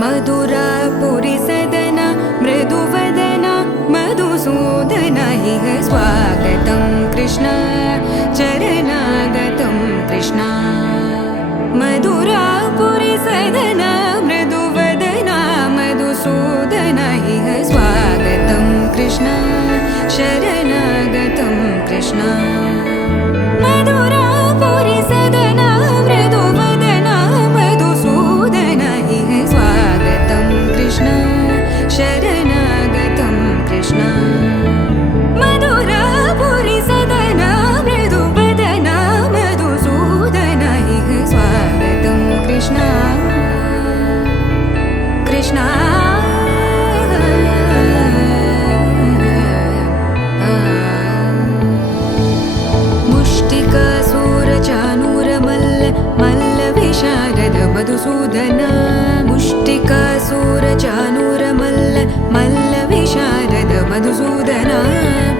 मधुरापुरी सदन मृदुवदन मधुसूदन इह स्वागतं कृष्ण चरणागतं कृष्ण मधुरापुरी सदन मृदुवदन मधुसूदन इह स्वागतं कृष्ण शरणागतं कृष्ण मधुरापुरी सदन मृदुवदन मधुसूदन इह स्वागतं कृष्ण शरणागतं कृष्ण मधुरापुरी सदन मृदुवदन मधुसूदन इह स्वागतं कृष्ण कृष्ण मधुसूदन मुष्टिकासूरचानूरमल्ल मल्लविशारद मधुसूदन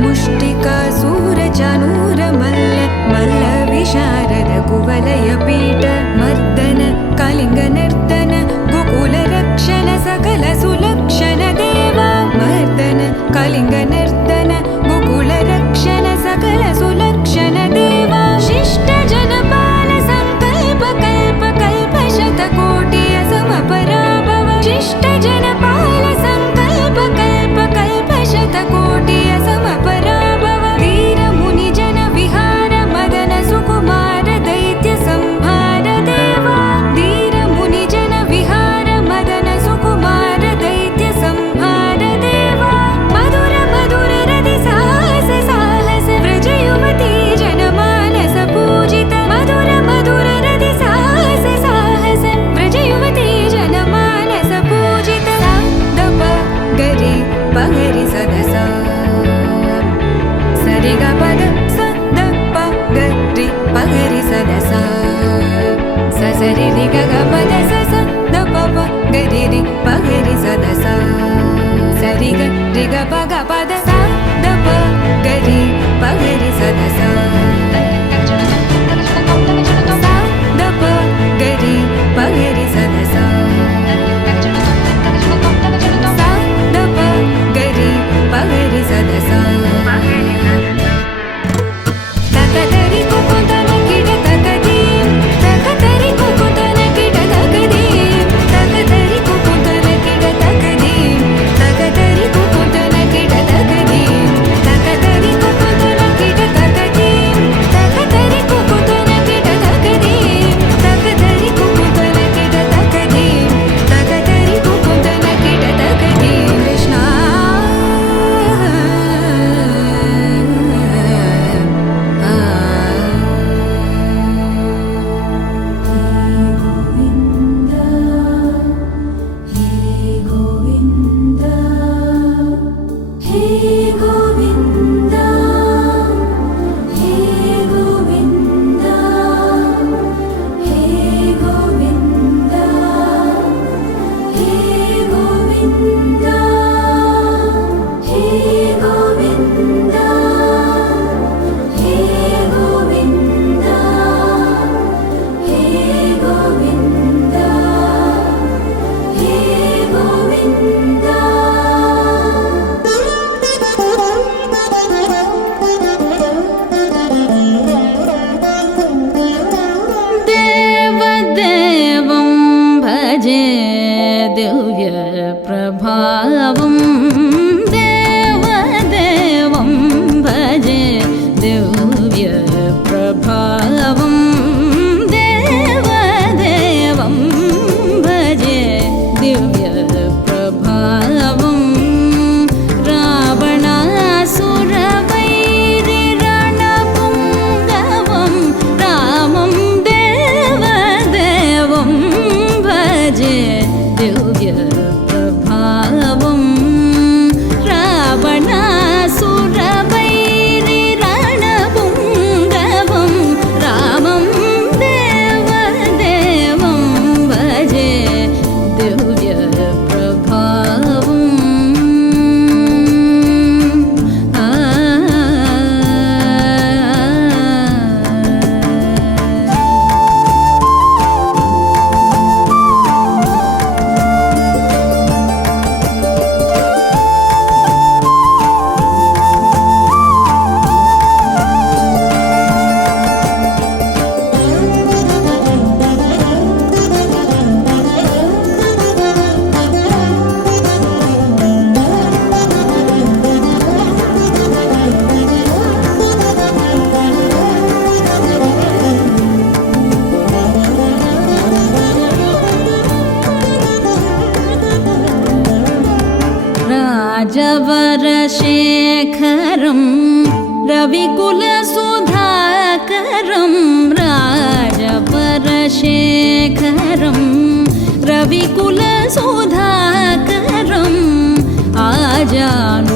मुष्टिकासूरचानूरमल्ल मल्लविशारद कुवलयपीठ मर्दन कलिङ्गनर्तन गोकुलरक्षण सकल सुलक्षण देवा मर्दन कलिङ्गनर्तन गोकुलरक्षण सकल सुलक्षण देवा शिष्ट जनपाल संकल्प कल्प कल्प शतकोटिय समपराभव शिष्ट जनपाल संकल्प कल्प कल्प शतकोटिय समपराभव वीर मुनि जन विहार मदन सुकुमार दैत्य संहार देवा वीर मुनि जन विहार मदन सुकुमार दैत्य संहार देवा मधुर मधुर रति साहस साहस व्रज युवती जनमानस पूजित मधुर मधुर रति साहस साहस व्रज युवती जनमानस पूजित दप गरि पगरि सदस सरि ग पद स द प गरि पगरि सदस स सरि रि ग ग पद स स द प प गरि रि पगरि सदस सरि ग रि ग प ग पद स द प गरि पगरि सदस द प गरि पगरि सदस द प गरि पगरि सदस तकतरि कुकुतन किड तकदीं तकतरि कुकुतन किड तकदीं तकतरि कुकुतन किड तकदीं तकतरि कुकुतन किड तकदीं तकतरि कुकुतन किड तकदीं तकतरि कुकुतन किड तकदीं तकतरि कुकुतन किड तकदीं तकतरि कुकुतन किड तकदीं कृष्ण देवदेवं भजे दिव्य प्रभावं देवदेवं भजे दिव्य प्रभावं देवदेवं भजे दिव्य प्रभावं रावणासुरवैरिरणपुङ्गवं रामं देवदेवं भजे दिव्य प्रभावं रावणासुरवैरिरणपुङ्गवं राम चन्द्रशेखरं रविकुलसुधाकरम् आजानु